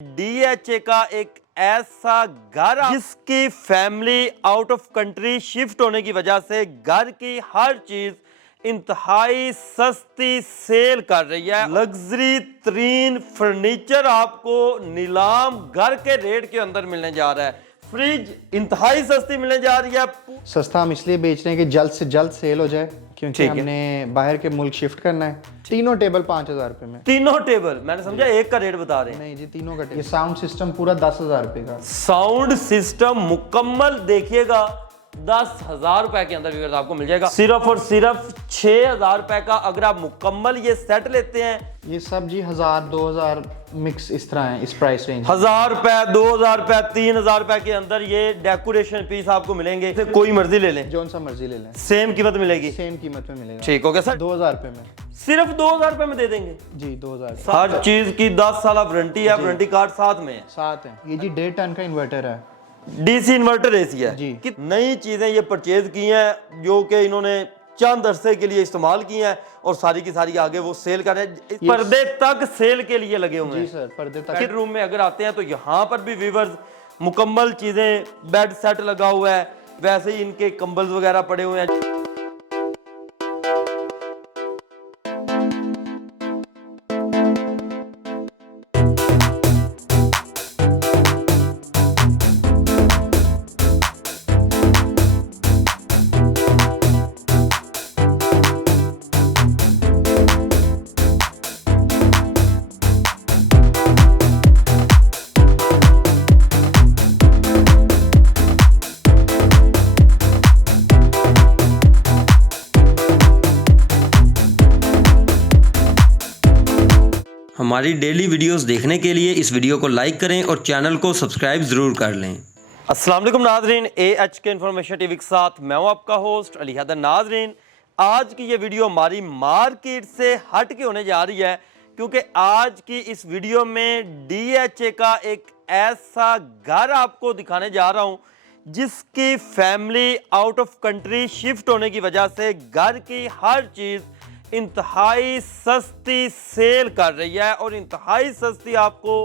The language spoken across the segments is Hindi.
DHA का एक ऐसा घर जिसकी family out of country shift होने की वजह से घर की हर चीज इंतहाई सस्ती सेल कर रही है। लग्जरी तरीन फर्नीचर आपको नीलाम घर के रेट के अंदर मिलने जा रहा है। फ्रिज इंतहाई सस्ती मिलने जा रही है। सस्ता हम इसलिए बेच रहे हैं कि जल्द से जल्द सेल हो जाए, क्योंकि हमने बाहर के मुल्क शिफ्ट करना है। तीनों टेबल 5,000 रुपए में। तीनों टेबल, मैंने समझा एक का रेट बता रहे हैं। नहीं जी, तीनों का ये साउंड सिस्टम पूरा 10,000 रुपए का। साउंड सिस्टम मुकम्मल देखिएगा 10,000 रुपए के अंदर व्यूअर्स आपको मिल जाएगा। सिर्फ और सिर्फ 6,000 रुपए का अगर आप मुकम्मल ये सेट लेते हैं। ये सब जी 1,000-2,000 मिक्स इस तरह है, इस प्राइस रेंज। 1,000 रुपए, 2,000 रुपए, 3,000 रुपए के अंदर ये डेकोरेशन पीस आपको मिलेंगे। कोई मर्जी ले लें, जोन सा मर्जी ले लें, सेम कीमत मिलेगी। सेम कीमत में मिलेगा। ठीक हो गया सर। 2,000 रुपए में, सिर्फ 2,000 रुपए में दे देंगे जी 2,000। हर चीज की 10 साल वारंटी है, वारंटी कार्ड साथ में है। साथ है। ये जी 1.5 टन का इन्वर्टर है, डीसी इन्वर्टर एसी है जी। कि नई चीजें ये परचेज की हैं जो कि इन्होंने चंद अरसे के लिए इस्तेमाल की हैं और सारी की सारी आगे वो सेल कर रहे हैं। पर्दे तक सेल के लिए लगे हुए हैं। जी सर, पर्दे तक। किड रूम में अगर आते हैं तो यहाँ पर भी व्यूअर्स मुकम्मल चीजें, बेड सेट लगा हुआ है, वैसे ही इनके कंबल वगैरह पड़े हुए हैं। हमारी डेली वीडियोस देखने के लिए इस वीडियो को लाइक करें और चैनल को सब्सक्राइब ज़रूर कर लें। अस्सलाम वालेकुम नाजरीन, AHK इन्फॉर्मेशन टीवी के साथ मैं हूं आपका होस्ट अली हैदर। नाजरीन, आज की ये वीडियो हमारी मार्केट से हट के होने जा रही है, क्योंकि आज की इस वीडियो में DHA का एक ऐसा घर आपको दिखाने जा रहा हूं जिसकी family out of country shift होने की वजह से घर की हर चीज़ इंतहाई सस्ती सेल कर रही है और इंतहाई सस्ती आपको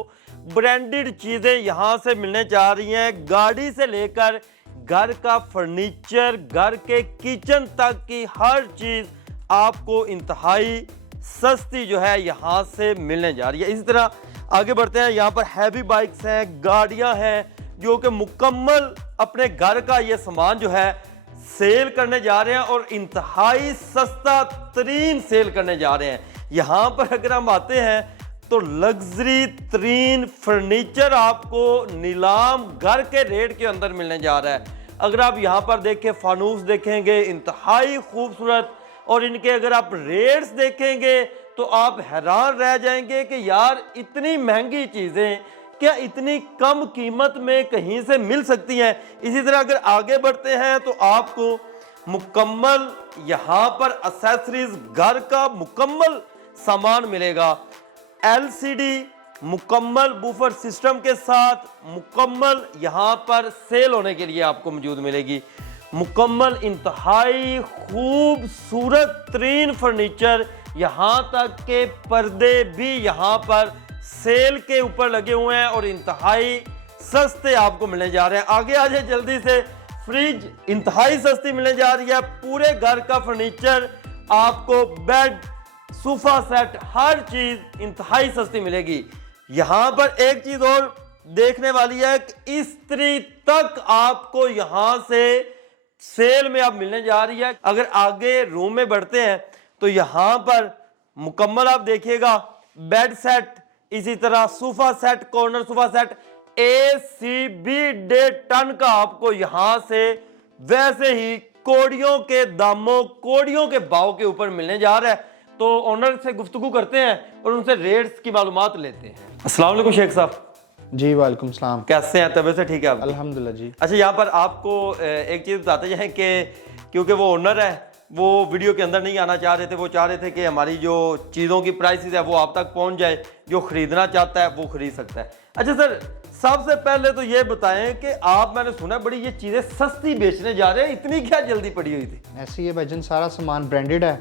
ब्रांडेड चीज़ें यहाँ से मिलने जा रही हैं। गाड़ी से लेकर घर का फर्नीचर, घर के किचन तक की हर चीज़ आपको इंतहाई सस्ती जो है यहाँ से मिलने जा रही है। इसी तरह आगे बढ़ते हैं। यहाँ पर हैवी बाइक्स हैं, गाड़ियाँ हैं जो कि मुकम्मल अपने घर का ये सामान जो है सेल करने जा रहे हैं और इंतहाई सस्ता तरीन सेल करने जा रहे हैं। यहाँ पर अगर हम आते हैं तो लग्जरी तरीन फर्नीचर आपको नीलाम घर के रेट के अंदर मिलने जा रहा है। अगर आप यहाँ पर देखें, फानूस देखेंगे इंतहाई खूबसूरत, और इनके अगर आप रेट्स देखेंगे तो आप हैरान रह जाएंगे कि यार इतनी महंगी चीज़ें क्या इतनी कम कीमत में कहीं से मिल सकती हैं। इसी तरह अगर आगे बढ़ते हैं तो आपको मुकम्मल यहाँ पर एक्सेसरीज, घर का मुकम्मल सामान मिलेगा। LCD मुकम्मल बूफर सिस्टम के साथ मुकम्मल यहाँ पर सेल होने के लिए आपको मौजूद मिलेगी। मुकम्मल इंतहाई खूबसूरत तरीन फर्नीचर, यहाँ तक के पर्दे भी यहाँ पर सेल के ऊपर लगे हुए हैं और इंतहाई सस्ते आपको मिलने जा रहे हैं। आगे आ जाए जल्दी से। फ्रिज इंतहाई सस्ती मिलने जा रही है। पूरे घर का फर्नीचर आपको, बेड, सोफा सेट, हर चीज इंतहाई सस्ती मिलेगी। यहां पर एक चीज और देखने वाली है कि इस्त्री तक आपको यहां से सेल में अब मिलने जा रही है। अगर आगे रूम में बढ़ते हैं तो यहां पर मुकम्मल आप देखिएगा बेड सेट, इसी तरह sofa set, corner sofa set, ACB 1.5 ton का आपको यहां से वैसे ही कोड़ियों के दामों, कोड़ियों के भाव के ऊपर मिलने जा रहा है। तो ओनर से गुफ्तगू करते हैं और उनसे रेट्स की मालूमात लेते हैं। अस्सलाम वालेकुम शेख साहब। जी वालेकुम सलाम। कैसे हैं? तबीयत से ठीक है आप? अल्हम्दुलिल्लाह जी। अच्छा, यहाँ पर आपको एक चीज़ बताते जाएं कि क्योंकि वो ओनर है, वो वीडियो के अंदर नहीं आना चाह रहे थे। वो चाह रहे थे कि हमारी जो चीज़ों की प्राइसेस है वो आप तक पहुंच जाए, जो ख़रीदना चाहता है वो ख़रीद सकता है। अच्छा सर, सबसे पहले तो ये बताएं कि आप, मैंने सुना बड़ी ये चीज़ें सस्ती बेचने जा रहे हैं, इतनी क्या जल्दी पड़ी हुई थी? ऐसे ये भाईजान सारा सामान ब्रांडेड है।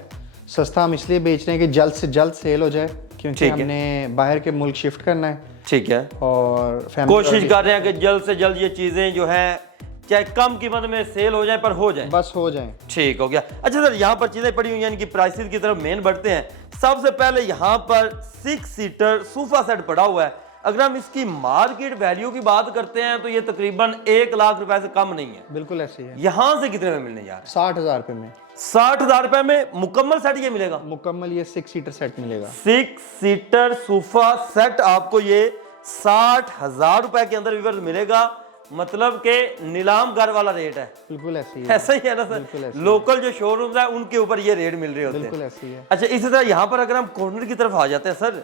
सस्ता हम इसलिए बेच रहे हैं कि जल्द से जल्द सेल हो जाए, क्योंकि हमने बाहर के मुल्क शिफ्ट करना है। ठीक है, और कोशिश कर रहे हैं कि जल्द से जल्द ये चीज़ें जो हैं चाहे कम कीमत में सेल हो जाए पर हो जाए, बस हो जाए। ठीक हो गया। अच्छा सर, यहाँ पर चीज़ें पड़ी हुई हैं, इनकी प्राइसेस की तरफ मेन बढ़ते हैं। सबसे पहले यहाँ पर 6 सीटर सोफा सेट पड़ा हुआ है। अगर हम इसकी मार्केट वैल्यू की बात करते हैं तो ये तकरीबन 1 लाख रुपए से कम नहीं है। बिल्कुल ऐसे ही है। यहाँ से कितने में मिलने जा रहा है? 60,000 रुपये में। 60,000 रुपए में मुकम्मल सेट ये मिलेगा। मुकम्मल ये 6 सीटर सेट मिलेगा। 6 सीटर सोफा सेट आपको ये 60,000 रुपए के अंदर व्यूअर्स मिलेगा। मतलब के नीलाम घर वाला रेट है। बिल्कुल ऐसे ही है। ऐसा ही है ना सर, लोकल जो शोरूम्स है उनके ऊपर ये रेट मिल रहे होते हैं। बिल्कुल ऐसे ही है। अच्छा, इसी तरह यहाँ पर अगर हम कॉर्नर की तरफ आ जाते हैं सर,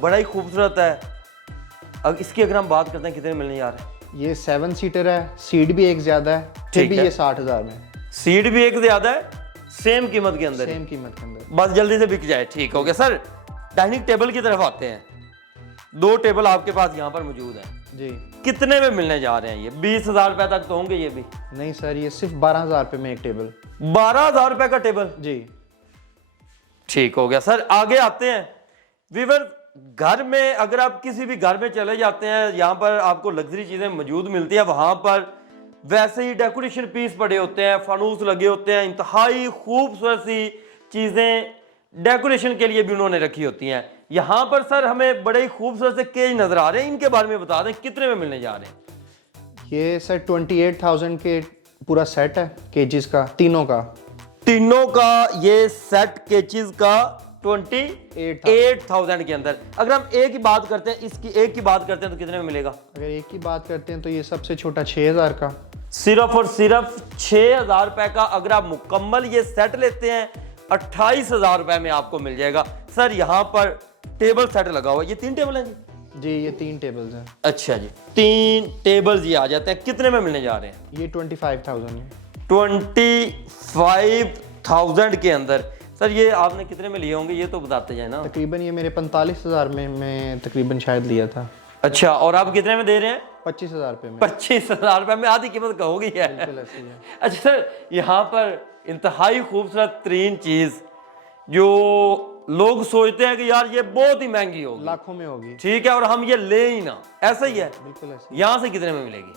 बड़ा ही खूबसूरत है। अब इसकी अगर हम बात करते हैं कितने मिलने जा रहे हैं? ये 7 सीटर है, सीट भी एक ज्यादा है, फिर भी ये 60,000 में। सीट भी एक ज्यादा है, सेम कीमत के अंदर, सेम कीमत के अंदर, बस जल्दी से बिक जाए। ठीक हो गया सर। डाइनिंग टेबल की तरफ आते हैं। 2 टेबल आपके पास यहाँ पर मौजूद है जी। कितने में मिलने जा रहे हैं ये? 20,000 रुपए तक तो होंगे ये भी? नहीं सर, ये सिर्फ 12,000 रुपये में एक टेबल। 12,000 रुपए का टेबल जी। ठीक हो गया सर। आगे आते हैं व्यूअर, घर में अगर आप किसी भी घर में चले जाते हैं, यहाँ पर आपको लग्जरी चीजें मौजूद मिलती हैं, वहां पर वैसे ही डेकोरेशन पीस पड़े होते हैं, फानूस लगे होते हैं, इंतहाई खूबसूरत सी चीजें डेकोरेशन के लिए भी उन्होंने रखी होती हैं। यहाँ पर सर हमें बड़े ही खूबसूरत से केज नजर आ रहे हैं, इनके बारे में बता दें कितने में मिलने जा रहे हैं? ये सर 28,000 के पूरा सेट है केजीज का, तीनों का ये सेट केजीज का 28,000 के अंदर। अगर हम एक की बात करते हैं, इसकी एक की बात करते हैं तो कितने में मिलेगा? अगर एक की बात करते हैं तो ये सबसे छोटा 6,000 का, सिर्फ और सिर्फ 6,000 रुपए का। अगर आप मुकम्मल ये सेट लेते हैं 28,000 रुपए में आपको मिल जाएगा। सर यहाँ पर टेबल सेट लगा हुआ है, ये 3 टेबल हैं जी। ये 3 टेबल्स हैं। अच्छा जी, 3 टेबल्स ये आ जाते हैं। कितने में मिलने जा रहे हैं? ये 25,000 है। 25,000 के अंदर। सर ये आपने कितने में लिए होंगे ये तो बताते जाए ना। तकरीबन ये मेरे 45,000 में मैं तकरीबन शायद लिया था। अच्छा, और आप कितने में दे रहे हैं? 25,000 रुपये में। 25,000 रुपए में आधी कीमत कहोगी है। बिल्कुल ऐसे ही है। अच्छा सर, यहाँ पर इंतहाई खूबसूरत तरीन चीज जो लोग सोचते हैं कि यार ये बहुत ही महंगी होगी, लाखों में होगी, ठीक है, और हम ये ले ही ना, ऐसा ही है। बिल्कुल ऐसे। यहाँ से कितने में मिलेगी?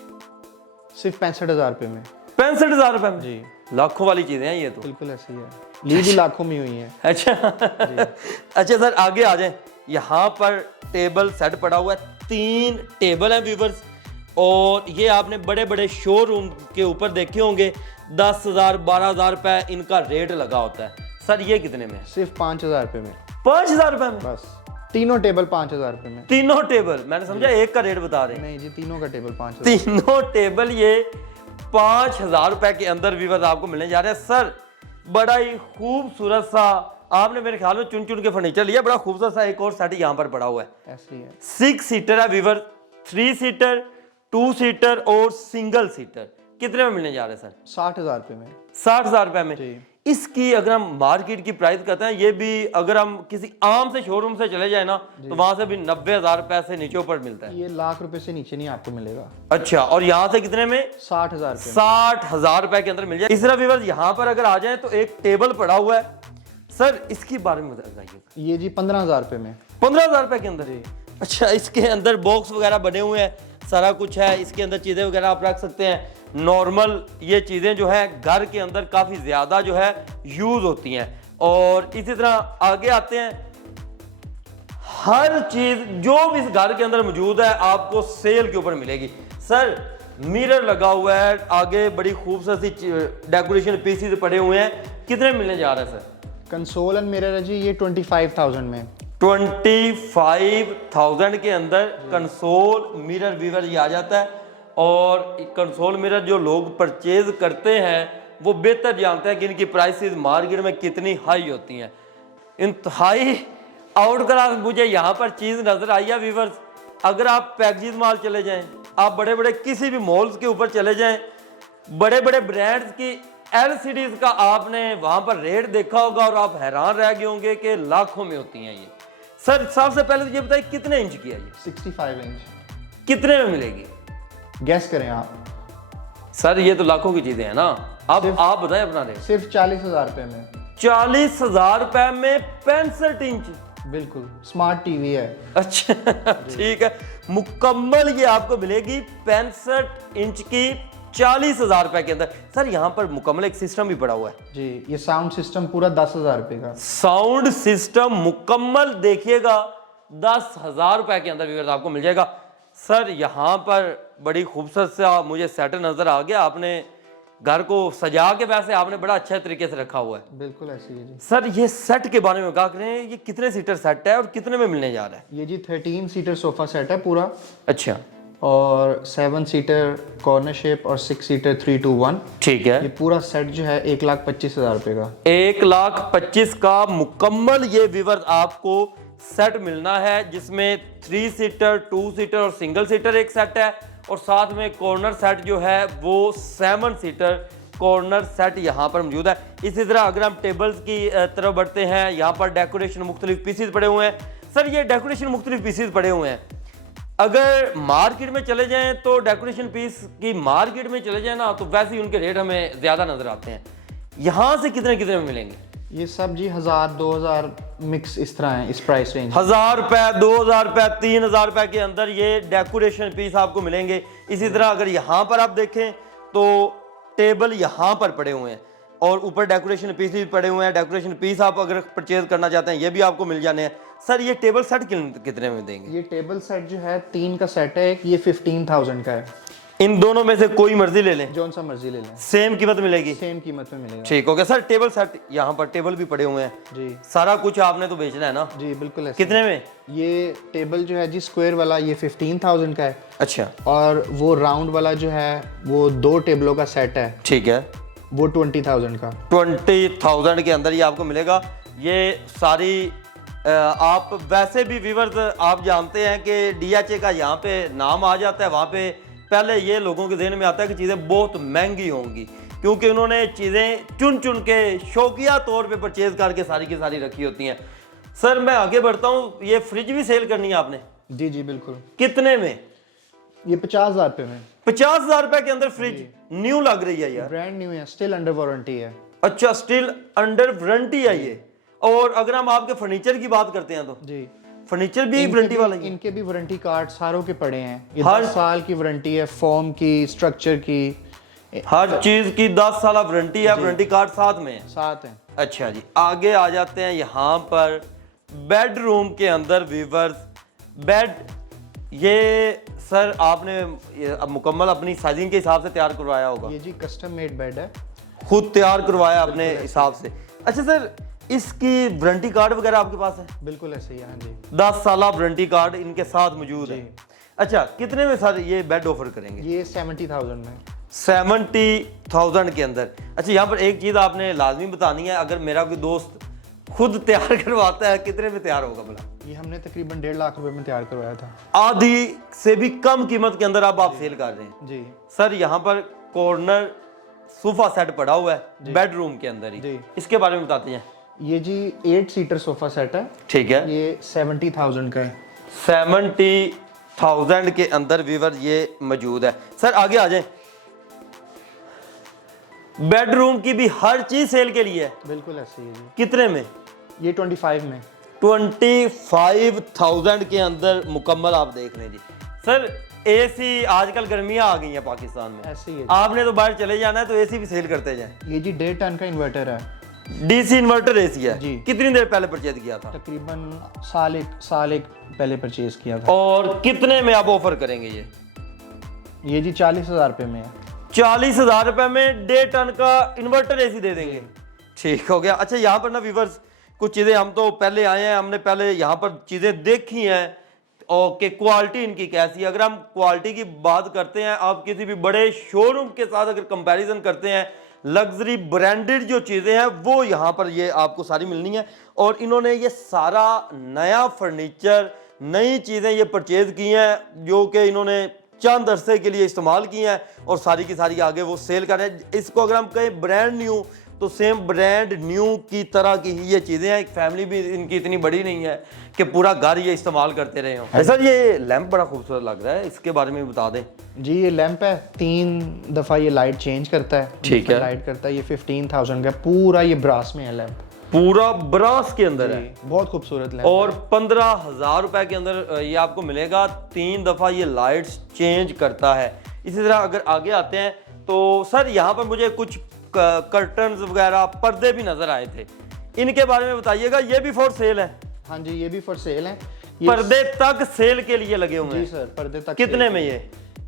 सिर्फ 65,000 रुपये में। 65,000 रुपए में जी। लाखों वाली चीजें हैं ये तो। बिल्कुल ऐसी है, ली भी लाखों में हुई है। अच्छा अच्छा सर, आगे आ जाए। यहाँ पर टेबल सेट पड़ा हुआ है, 3 टेबल हैं व्यूअर्स, और ये आपने बड़े बड़े शोरूम के ऊपर देखे होंगे, 10,000 12,000 रुपए इनका रेट लगा होता है। सर ये कितने में? सिर्फ 5,000 रुपये में। 5,000 रुपए में बस, तीनों टेबल 5,000 रुपये में। तीनों टेबल? मैंने समझा एक का रेट बता रहे हैं। नहीं जी, तीनों का टेबल 5,000। तीनों टेबल ये 5,000 रुपए के अंदर व्यूअर्स आपको मिलने जा रहे हैं। सर बड़ा ही खूबसूरत सा, आपने मेरे ख्याल में चुन चुन के फर्नीचर लिया, बड़ा खूबसूरत सा एक और सेट यहाँ पर पड़ा हुआ है। ऐसे ही है। 6 सीटर है व्यूअर्स, 3 सीटर, 2 सीटर और सिंगल सीटर। कितने में मिलने जा रहे हैं सर? 60,000 रुपये में। 60,000 रुपए में जी। इसकी अगर हम मार्केट की प्राइस करते हैं, ये भी अगर हम किसी आम से शोरूम से चले जाए ना तो वहां से भी 90,000 रुपए से नीचे ऊपर मिलता है। ये लाख रुपए से नीचे नहीं आपको मिलेगा। अच्छा, और यहाँ से कितने में? 60,000 रुपये। 60,000 रुपए के अंदर मिल जाए। इस तरह व्यूअर्स यहाँ पर अगर आ जाए तो एक टेबल पड़ा हुआ है। सर इसकी बारे में बताइए। ये जी 15,000 रुपये में। 15,000 रुपए के अंदर? अच्छा, इसके अंदर बॉक्स वगैरह बने हुए हैं, सारा कुछ है, इसके अंदर चीजें वगैरह आप रख सकते हैं। नॉर्मल ये चीजें जो है घर के अंदर काफी ज्यादा जो है यूज होती हैं। और इसी तरह आगे आते हैं, हर चीज जो भी इस घर के अंदर मौजूद है आपको सेल के ऊपर मिलेगी। सर मिरर लगा हुआ है, आगे बड़ी खूबसूरत सी डेकोरेशन पीसेस पड़े हुए हैं। कितने मिलने जा रहे हैं सर? कंसोल एंड मिरर है जी, ये 25,000 में। 25,000 के अंदर कंसोल मिरर व्यूअर ये आ जाता है। और कंसोल मिरर जो लोग परचेज करते हैं वो बेहतर जानते हैं कि इनकी प्राइसेस मार्केट में कितनी हाई होती हैं। इंतहाई आउट क्लास मुझे यहाँ पर चीज़ नजर आई है व्यूअर्स। अगर आप पैकेज माल चले जाएं, आप बड़े बड़े किसी भी मॉल्स के ऊपर चले जाएं, बड़े बड़े ब्रांड्स की LCDs का आपने वहां पर रेट देखा होगा और आप हैरान रह गए होंगे कि लाखों में होती हैं ये। सर सबसे पहले तो ये बताइए कितने इंच की है ये? 65 इंच। कितने में मिलेगी? गैस करें आप। सर ये तो लाखों की चीजें हैं ना, आप बताएं अपना रेट। सिर्फ 40,000 रुपये में। 40,000 रुपए में 65 इंच? बिल्कुल स्मार्ट टीवी है। अच्छा ठीक है, मुकम्मल ये आपको मिलेगी 65 इंच की 40,000 रुपए के अंदर। सर यहाँ पर मुकम्मल एक सिस्टम भी पड़ा हुआ है जी, ये साउंड सिस्टम पूरा 10,000 रुपए का। साउंड सिस्टम मुकम्मल देखिएगा 10,000 रुपए के अंदर व्यूअर्स आपको मिल जाएगा। सर यहाँ पर बड़ी खूबसूरत सा मुझे सेट नजर आ गया, आपने घर को सजा के वैसे आपने बड़ा अच्छे तरीके से रखा हुआ है। बिल्कुल ऐसी है जी। सर ये सेट के बारे में क्या करें, ये कितने सीटर सेट है और कितने में मिलने जा रहा है? ये जी 13 सीटर सोफा सेट है पूरा, अच्छा, और 7 सीटर कॉर्नर शेप और 6 सीटर 3-2-1। ठीक है। ये पूरा सेट जो है 1,25,000 रुपए का। 1,25,000 का मुकम्मल ये व्यूअर्स आपको सेट मिलना है, जिसमें 3 सीटर 2 सीटर और सिंगल सीटर एक सेट है, और साथ में कॉर्नर सेट जो है वो 7 सीटर कॉर्नर सेट यहाँ पर मौजूद है। इसी तरह अगर हम टेबल्स की तरफ बढ़ते हैं, यहाँ पर डेकोरेशन मुख्तलिफ पीसीज पड़े हुए हैं। सर ये डेकोरेशन मुख्तलिफ पीसीज पड़े हुए हैं, अगर मार्केट में चले जाएं तो डेकोरेशन पीस की मार्केट में चले जाएं ना तो वैसे ही उनके रेट हमें ज्यादा नजर आते हैं। यहाँ से कितने कितने में मिलेंगे? ये सब जी 1,000-2,000 मिक्स इस तरह है इस प्राइस रेंज। 1,000 रुपए, 2,000 रुपए, 3,000 रुपए के अंदर ये डेकोरेशन पीस आपको मिलेंगे। इसी तरह अगर यहाँ पर आप देखें तो टेबल यहाँ पर पड़े हुए हैं और ऊपर डेकोरेशन पीस भी पड़े हुए हैं। डेकोरेशन पीस आप अगर परचेज करना चाहते हैं ये भी आपको मिल जाने हैं। सर ये टेबल सेट कितने में देंगे? ये टेबल सेट जो है 3 का सेट है, एक ये 15,000 का है। इन दोनों में से कोई मर्जी ले लें, जौन सा मर्जी ले लें, सेम कीमत मिलेगी? सेम कीमत में मिलेगा। ठीक हो गया। सर टेबल सेट, यहाँ पर टेबल भी पड़े हुए हैं जी, सारा कुछ आपने तो बेचना है ना? जी बिल्कुल ऐसे। कितने में? ये टेबल जो है जी स्क्वायर वाला ये 15,000 का है। अच्छा, और वो राउंड वाला जो है वो 2 टेबलों का सेट है, ठीक है, वो 20,000 का। 20,000 के अंदर ये आपको मिलेगा। ये सारी आप वैसे भी व्यूअर्स आप जानते हैं कि डीएचए का यहाँ पे नाम आ जाता है, वहाँ पे पहले ये लोगों के ज़हन में आता है कि चीज़ें बहुत महंगी होंगी, क्योंकि उन्होंने चीज़ें चुन चुन के शौकिया तौर पे परचेज करके सारी की सारी रखी होती हैं। सर मैं आगे बढ़ता हूँ, ये फ्रिज भी सेल करनी है आपने? जी जी बिल्कुल। कितने में? ये 50,000 रुपए में। 50,000 रुपए के अंदर फ्रिज न्यू लग रही है यार, ब्रांड न्यू है, स्टिल अंडर वारंटी है। अच्छा, स्टिल अंडर वारंटी है ये। और अगर हम आपके फर्नीचर की बात करते हैं तो जी फर्नीचर भी वारंटी वाला ही है? इनके भी वारंटी कार्ड सारों के पड़े हैं। ये हर 10 साल की वारंटी है, फॉर्म की, स्ट्रक्चर की, हर चीज की 10 साल वारंटी है, वारंटी कार्ड साथ में है? साथ है। अच्छा जी, आगे आ जाते हैं। यहाँ पर बेडरूम के अंदर व्यूअर्स बेड, ये सर आपने मुकम्मल अपनी साइजिंग के हिसाब से तैयार करवाया होगा? ये जी कस्टम मेड बेड है, खुद तैयार करवाया अपने हिसाब से? अच्छा सर, इसकी वारंटी कार्ड वगैरह आपके पास है? बिल्कुल ऐसे ही है। हाँ जी, 10 साल वारंटी कार्ड इनके साथ मौजूद है। अच्छा, कितने में सर ये बेड ऑफर करेंगे? ये 70,000 में। 70,000 के अंदर। अच्छा, यहाँ पर एक चीज आपने लाजमी बतानी है, अगर मेरा कोई दोस्त खुद तैयार करवाता है कितने में तैयार होगा भला? ये हमने तकरीबन 1.5 लाख रुपए में तैयार करवाया था। आधी से भी कम कीमत के अंदर आप सेल कर रहे हैं जी। सर। यहाँ पर कॉर्नर सोफा सेट पड़ा हुआ है बेडरूम के अंदर ही, इसके बारे में बताते हैं। ये जी 8 सीटर सोफा सेट है, ठीक है, ये 70,000 का है। 70,000 के अंदर व्यूअर ये मौजूद है। सर आगे आ जाए, बेडरूम की भी हर चीज सेल के लिए है? बिल्कुल ऐसे ही है जी। कितने में? ये 25 में। 25,000 के अंदर मुकम्मल आप देख लें जी। सर एसी, आजकल गर्मियां आ गई हैं पाकिस्तान में, ऐसे ही है। आपने तो बाहर चले जाना है तो एसी भी सेल करते जाएं। ये जी 1.5 टन का इन्वर्टर है, डीसी इन्वर्टर एसी है जी। कितनी देर पहले परचेज किया था? तकरीबन साल एक पहले परचेज किया था। और कितने में आप ऑफर करेंगे ये जी 40,000 रुपए में है। 40,000 रुपए में 1.5 टन का इन्वर्टर एसी दे देंगे? ठीक हो गया। अच्छा, यहाँ पर ना व्यूअर्स कुछ चीज़ें, हम तो पहले आए हैं, हमने पहले यहाँ पर चीज़ें देखी हैं और कि क्वालिटी इनकी कैसी है। अगर हम क्वालिटी की बात करते हैं, आप किसी भी बड़े शोरूम के साथ अगर कंपैरिजन करते हैं, लग्जरी ब्रांडेड जो चीज़ें हैं वो यहाँ पर ये आपको सारी मिलनी है। और इन्होंने ये सारा नया फर्नीचर, नई चीज़ें ये परचेज की हैं जो कि इन्होंने चंद अरसे के लिए इस्तेमाल की हैं और सारी की सारी आगे वो सेल कर रहे हैं। इसको अगर हम कहें ब्रांड न्यू, तो सेम ब्रांड न्यू की तरह की ही ये चीज़ें हैं। एक फैमिली भी इनकी इतनी बड़ी नहीं है कि पूरा घर ये इस्तेमाल करते रहे हों। सर ये लैंप बड़ा खूबसूरत लग रहा है, इसके बारे में बता दें। जी ये लैंप है, 3 दफ़ा ये लाइट चेंज करता है। ठीक है, लाइट करता है। ये 15,000 का पूरा, ये ब्रास में है लैंप। पूरा ब्रास के अंदर है, बहुत खूबसूरत लैंप और 15,000 रुपए के अंदर ये आपको मिलेगा। 3 दफा ये लाइट्स चेंज करता है। इसी तरह अगर आगे आते हैं तो सर यहाँ पर मुझे कुछ कर्टन्स वगैरह पर्दे भी नजर आए थे, इनके बारे में बताइएगा। ये भी फॉर सेल है? हाँ जी, ये भी फॉर सेल है। पर्दे तक सेल के लिए लगे हुए हैं? जी सर, पर्दे तक। कितने में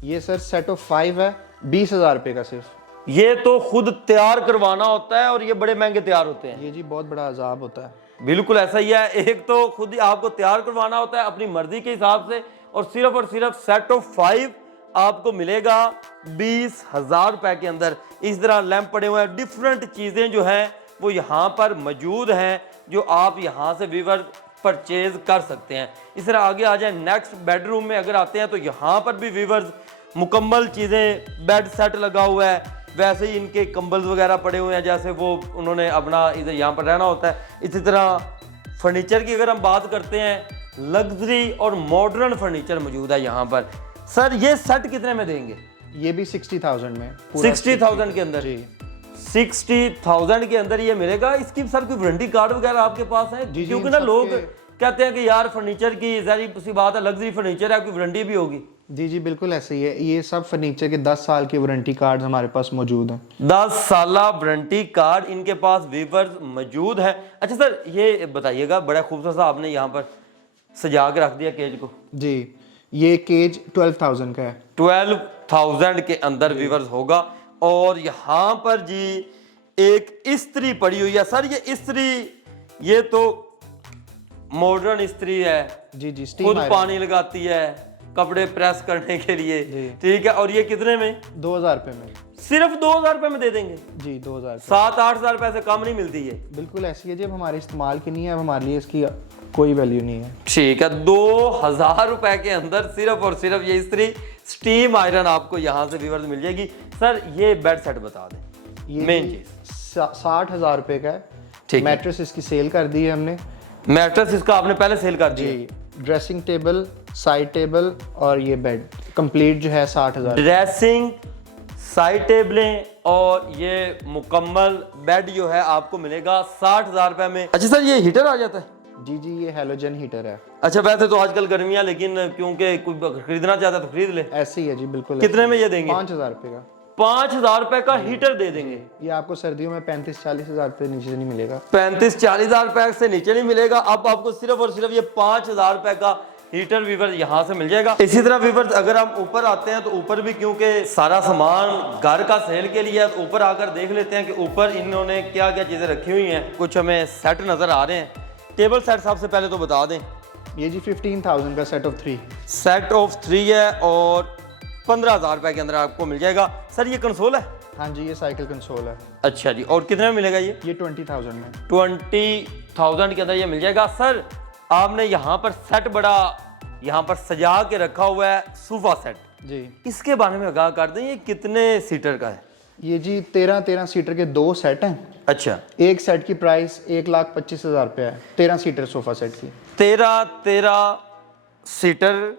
ये सर सेट ऑफ 5 है, 20,000 रुपए का सिर्फ। ये तो खुद तैयार करवाना होता है और ये बड़े महंगे तैयार होते हैं। ये जी बहुत बड़ा अजाब होता है। बिल्कुल ऐसा ही है, एक तो खुद ही आपको तैयार करवाना होता है अपनी मर्जी के हिसाब से, और सिर्फ सेट ऑफ 5 आपको मिलेगा 20,000 रुपए के अंदर। इस तरह लैंप पड़े हुए हैं, डिफरेंट चीजें जो हैं वो यहाँ पर मौजूद हैं, जो आप यहाँ से व्यूअर परचेज कर सकते हैं। इस तरह आगे आ जाए, नेक्स्ट बेडरूम में अगर आते हैं तो यहाँ पर भी व्यूअर्स मुकम्मल चीज़ें, बेड सेट लगा हुआ है, वैसे ही इनके कंबल्स वगैरह पड़े हुए हैं जैसे वो उन्होंने अपना इधर यहाँ पर रहना होता है। इसी तरह फर्नीचर की अगर हम बात करते हैं, लग्जरी और मॉडर्न फर्नीचर मौजूद है यहाँ पर। सर ये सेट कितने में देंगे? ये भी 60,000 में। 60,000 के अंदर? जी 60,000 के अंदर ये मिलेगा। इसकी सर कोई वारंटी कार्ड वगैरह आपके पास है? जी, क्योंकि ना लोग कहते हैं कि यार फर्नीचर की जारी सी बात है, लग्जरी फर्नीचर है, कोई वारंटी भी होगी? जी बिल्कुल ऐसे ही है। ये सब फर्नीचर के 10 साल की वारंटी कार्ड हमारे पास मौजूद हैं। 10 साल वारंटी कार्ड इनके पास व्यूअर्स मौजूद है। अच्छा सर ये बताइएगा, बड़ा खूबसूरत सा आपने यहाँ पर सजा के रख दिया केज को। जी ये केज 12,000 का है। 12,000 के अंदर व्यूअर्स होगा। और यहाँ पर जी एक इस्त्री पड़ी हुई है। सर ये इस्त्री, ये तो मॉडर्न इस्त्री है, जी खुद पानी लगाती है कपड़े प्रेस करने के लिए, ठीक है। और ये कितने में? 2,000 रुपए में। सिर्फ 2,000 रुपए में दे देंगे? जी 2,000। 7-8 हज़ार पैसे कम नहीं मिलती है? बिल्कुल ऐसी है जी, अब हमारे इस्तेमाल की नहीं है, अब हमारे लिए इसकी कोई वैल्यू नहीं है। ठीक है, 2,000 रुपए के अंदर सिर्फ और सिर्फ ये इस्त्री स्टीम आयरन आपको यहाँ से व्यूअर्स मिल जाएगी। सर ये बेड सेट बता दें, ये मेन चीज। 60,000 रुपए का है। ठीक है। मैट्रेस इसकी सेल कर दी है हमने। मैट्रेस इसका आपने पहले सेल कर दी? जी ड्रेसिंग टेबल, साइड टेबल और ये बेड कंप्लीट जो है 60,000। ड्रेसिंग, साइड टेबलें और ये मुकम्मल बेड जो है आपको मिलेगा 60,000 रुपए में। अच्छा सर ये हीटर आ जाता है? जी ये हेलोजन हीटर है। अच्छा वैसे तो आजकल गर्मियां, लेकिन क्योंकि कोई खरीदना चाहता है तो खरीद ले। ऐसे ही है जी बिल्कुल। कितने में ये देंगे? 5,000 रुपए का। 5,000 रुपए का हीटर दे देंगे? ये आपको सर्दियों में 35-40 हज़ार रुपए नीचे से नहीं मिलेगा। 35-40 हज़ार रुपए से नीचे नहीं मिलेगा। अब आपको सिर्फ और सिर्फ ये 5,000 रुपए का हीटर व्यूअर यहाँ से मिल जाएगा। इसी तरह व्यूअर अगर हम ऊपर आते हैं तो ऊपर भी क्योंकि सारा सामान घर का सेल के लिए है, तो ऊपर आकर देख लेते हैं कि ऊपर इन्होंने क्या क्या चीजें रखी हुई हैं। कुछ हमें सेट नजर आ रहे हैं। टेबल सेट सबसे पहले तो बता दें। ये जी 15,000 का सेट ऑफ 3। सेट ऑफ 3 है और 15,000 रुपए के अंदर आपको मिल जाएगा। सर ये कंसोल है? हाँ जी ये साइकिल कंसोल है। अच्छा जी, और कितने में मिलेगा ये? ये 20,000 में। 20,000 के अंदर ये मिल जाएगा। सर आपने यहाँ पर सेट बड़ा यहाँ पर सजा के रखा हुआ है, सोफा सेट जी, इसके बारे में आगाह कर दें, ये कितने सीटर का है? ये जी 13 सीटर के 2 सेट हैं। अच्छा, एक सेट की प्राइस 1,25,000 रुपये है, 13 सीटर सोफा सेट की। 13 सीटर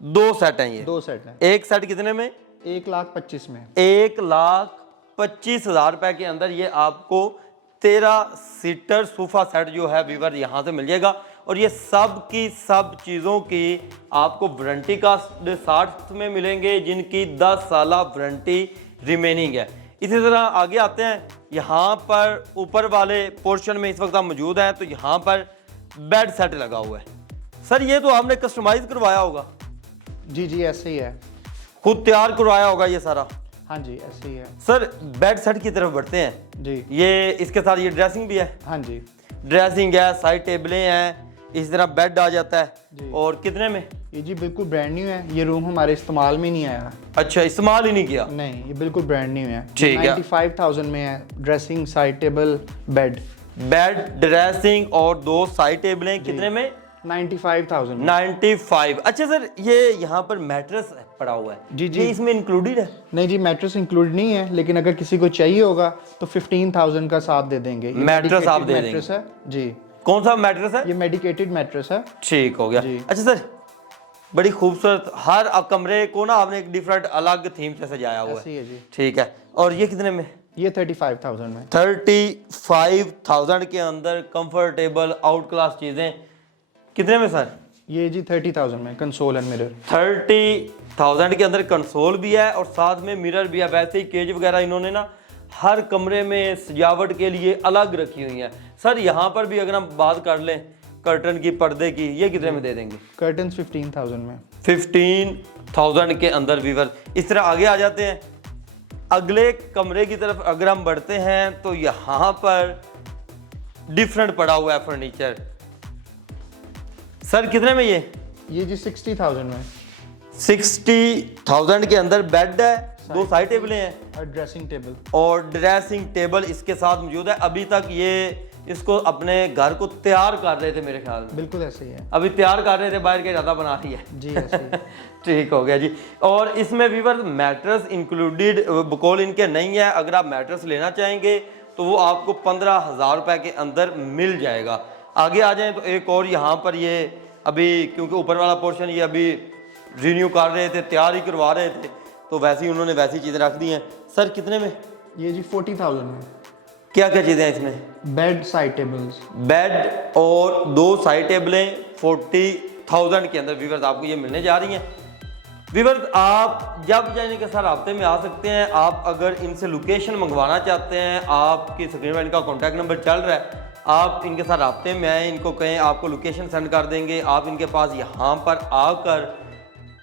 2 सेट हैं ये? 2 सेट हैं। एक सेट कितने में? 1,25,000 में। 1,25,000 रुपए के अंदर ये आपको 13 सीटर सोफा सेट जो है व्यूअर यहाँ से मिल जाएगा। और ये सब की सब चीज़ों की आपको वारंटी का साथ में मिलेंगे, जिनकी 10 साल वारंटी रिमेनिंग है। इसी तरह आगे आते हैं, यहाँ पर ऊपर वाले पोर्शन में इस वक्त आप मौजूद हैं तो यहाँ पर बेड सेट लगा हुआ है। सर ये तो आपने कस्टमाइज करवाया होगा? जी ऐसे ही है, खुद तैयार करवाया होगा ये सारा? हाँ जी ऐसे ही है। सर बेड सेट की तरफ बढ़ते हैं जी। ये इसके साथ ये ड्रेसिंग भी है? हाँ जी ड्रेसिंग है, साइड टेबलें हैं, इस तरह बेड आ जाता है। और कितने में? ये जी बिल्कुल ब्रांड न्यू है। ये रूम हमारे इस्तेमाल में नहीं आया। अच्छा, इस्तेमाल ही नहीं किया? नहीं, ये बिल्कुल ब्रांड न्यू है। ठीक है। 95,000 में है। Dressing, side table, bed. Bed, dressing और 2 साइड टेबलें कितने में? 95,000 में। 95। अच्छा सर ये यहाँ पर मैट्रेस पड़ा हुआ है, जी ये इसमें इंक्लूडेड है? नहीं जी मैट्रेस इंक्लूड नहीं है, लेकिन अगर किसी को चाहिए होगा तो 15,000 का साथ दे देंगे। ये मैट्रेस आप दे मैट्रेस देंगे? है जी। कौन सा मैट्रेस है? ये मेडिकेटेड मैट्रेस है। ठीक हो गया। अच्छा सर बड़ी खूबसूरत, हर कमरे को ना आपने एक डिफरेंट अलग थीम से सजाया हुआ ऐसे ही है जी। ठीक है। और ये कितने में? ये 35,000 में। 35,000 के अंदर कंफर्टेबल आउट क्लास चीज़ें कितने में सर? ये जी 30,000 में कंसोल एंड मिरर। 30,000 के अंदर कंसोल भी है और साथ में मिरर भी है। वैसे ही केज वगैरह इन्होंने ना हर कमरे में सजावट के लिए अलग रखी हुई है। सर यहाँ पर भी अगर हम बात कर लें कर्टन की, पर्दे की, ये कितने में दे देंगे? कर्टन्स 15,000 में। 15,000 के अंदर व्यूअर। इस तरह आगे आ जाते हैं। अगले कमरे की तरफ अगर हम बढ़ते हैं तो यहाँ पर डिफरेंट पड़ा हुआ है फर्नीचर। सर कितने में ये जी 60,000 में। 60,000 के अंदर बेड है, 2 साइड टेबलें हैं और ड्रेसिंग टेबल। और ड्रेसिंग टेबल इसके साथ मौजूद है। अभी तक ये इसको अपने घर को तैयार कर रहे थे मेरे ख्याल में। बिल्कुल ऐसे ही है। अभी तैयार कर रहे थे, बाहर के ज़्यादा बना रही है जी ऐसे ही है। ठीक हो गया जी। और इसमें व्यूअर मैट्रेस इंक्लूडेड बकौल इनके नहीं है। अगर आप मैट्रेस लेना चाहेंगे तो वो आपको 15,000 रुपए के अंदर मिल जाएगा। आगे आ जाएं तो एक और यहाँ पर ये अभी क्योंकि ऊपर वाला पोर्शन ये अभी रिन्यू कर रहे थे, तैयार ही करवा रहे थे, तो वैसे ही उन्होंने वैसी चीज़ें रख दी हैं। सर कितने में? ये जी 40,000 में। क्या क्या चीज़ें हैं इसमें? Bed, side tables. बेड और 2 साइड टेबलें 40,000 के अंदर व्यूअर्स आपको ये मिलने जा रही हैं। व्यूअर्स आप जब यानी कि सर हफ्ते में आ सकते हैं। आप अगर इनसे लोकेशन मंगवाना चाहते हैं, आपकी स्क्रीन पर इनका कॉन्टैक्ट नंबर चल रहा है, आप इनके साथ रब्ते में आए, इनको कहें आपको लोकेशन सेंड कर देंगे। आप इनके पास यहाँ पर आकर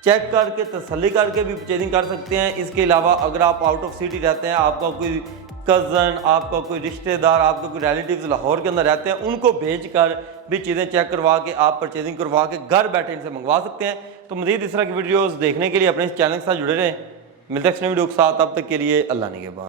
चेक करके तसल्ली करके भी परचेजिंग कर सकते हैं। इसके अलावा अगर आप आउट ऑफ सिटी रहते हैं, आपका कोई कज़न, आपका कोई रिश्तेदार, आपका कोई रिलेटिव्स लाहौर के अंदर रहते हैं, उनको भेज कर भी चीज़ें चेक करवा के आप परचेजिंग करवा के घर बैठे इनसे मंगवा सकते हैं। तो मज़ीद इस तरह की वीडियोज़ देखने के लिए अपने इस चैनल के साथ जुड़े रहें। मिलते हैं नेक्स्ट वीडियो के साथ, तब तक के लिए अल्लाह निगहबान।